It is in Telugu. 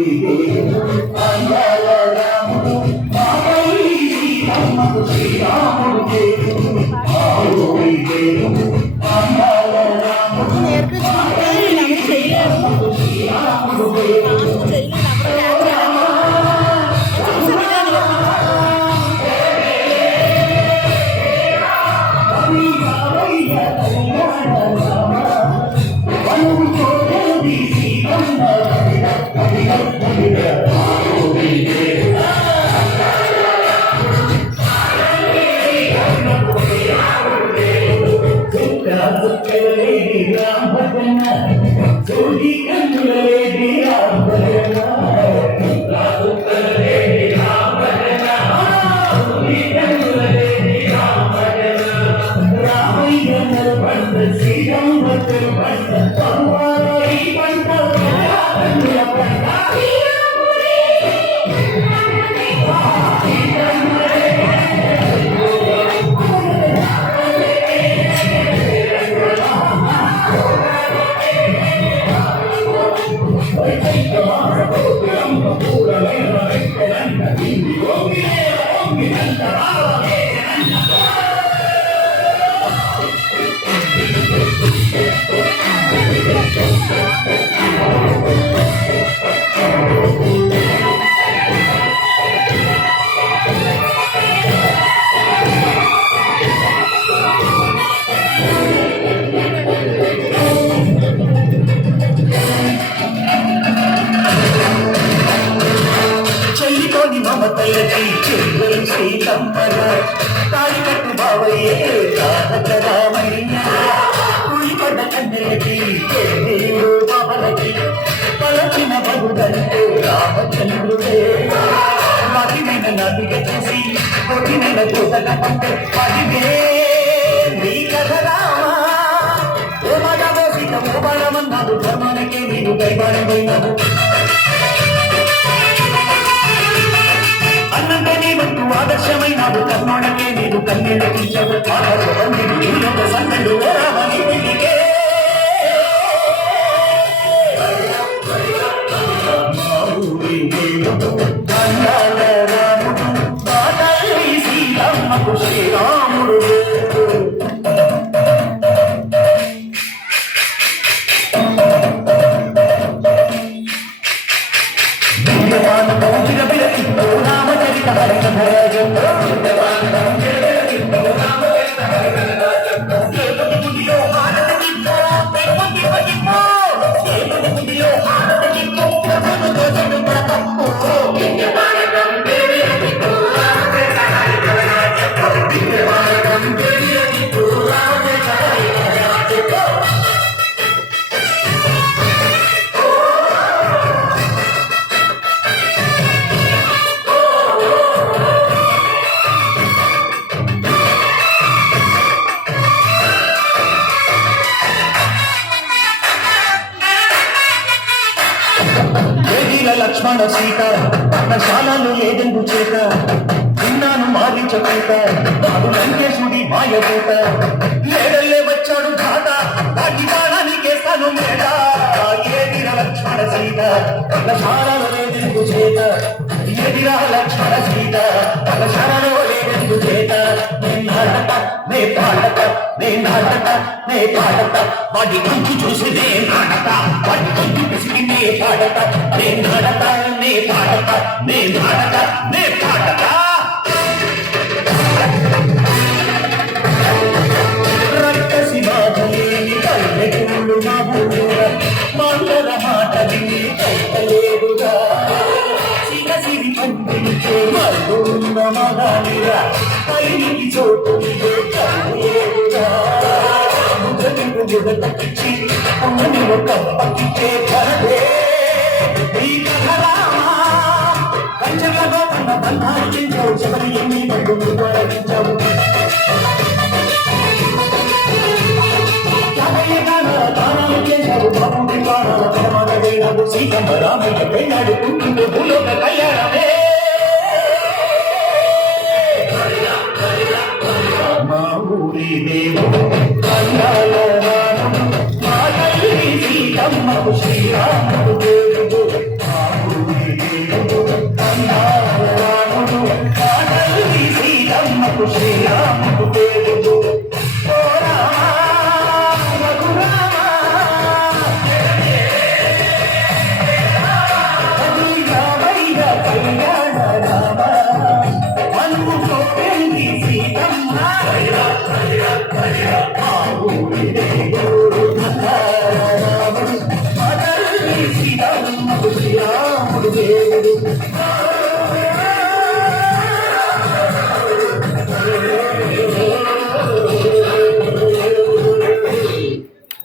ఊరి అందాల రాముడు అమ్మకు శ్రీరాముడు ఆ ఊరి అందాల రాముడు శ్రీరాముడు మమతలకి చెల్లి శ్రీకమ్మల తాడికట్టు బావయ్యే రామయ్య కుడికొండ కన్నెలకి దేవుడు బాబలకి పలచిన బహుదంటే రామచంద్రుడే మదినైన నదిగా చూసి కొట్టినైన చూసగా పంటే పదివే నీ కథ రామా ఓ మగవో సీతమో బలమన్నాడు ధర్మానికే నీవు దైవానమైనవు అన్నంటేనేమంటూ ఆదర్శమైనవు కర్ణోడకే నీవు కన్నెలకించవు సంగడు రామని పెళ్లికే అందాల రాముడు బాదల్లి శ్రీరామకు శ్రీరాముడు లక్ష్మణ సీత పర్ణశాలలు లేదెందు చేత విన్నాను మారించకూత నాడు లంకేశుడి మాయపూత లేడల్లే వచ్చాడు ఘాట వాటి బాణానికేస్తాను మేడ ఏదిరా లక్ష్మణ సీత పర్ణశాలలో లేదెందు చేత ఏదిరా లక్ష్మణ సీత పర్ణశాలలో లేదెందు చేత నే పాడత నే నాటక నే పాడత వాడి కంచు చూసి నే నాటక వాడి కంచు పిసికి నే పాడత నే నాటక నే పాడత నే నాటక నే పాడత రక్కసి బాధలేని పల్లెటూళ్ళు మా ఊర మాటల మాట విని కట్టలేదుగా సిరి పంపించే మరుగున్న మగానిరా పైకి చోటు తగ్గించి అమ్మని ఒక పక్కించే కరదే ఈ కథ రామా కంచెలలో తన బంధాలు చెంచావు చివరి ఎన్ని బంధువులు తొలగించావు దానాలు చేశావు బాబుడి ప్రాణాల పరమాన వేడాడు సీతమ్మ రామయ్య పెళ్ళాడు కుంటుండే భూలోక కళ్యాణమే మా ఊరి దేవుడు అందాల రాముడు మా తల్లి సీతమ్మకు శ్రీరాముడు దేవుడు మా ఊరి శ్రీరాముడు దేవుడు ఓ రామ రఘురామ అది రామయ్య కళ్యాణ రామ మనుతో పెళ్లి సీతమ్మ ఆ ఊరి దేవుడు రాముడు మదల్లి శ్రీరాముడు శ్రీరాముడు దేవుడు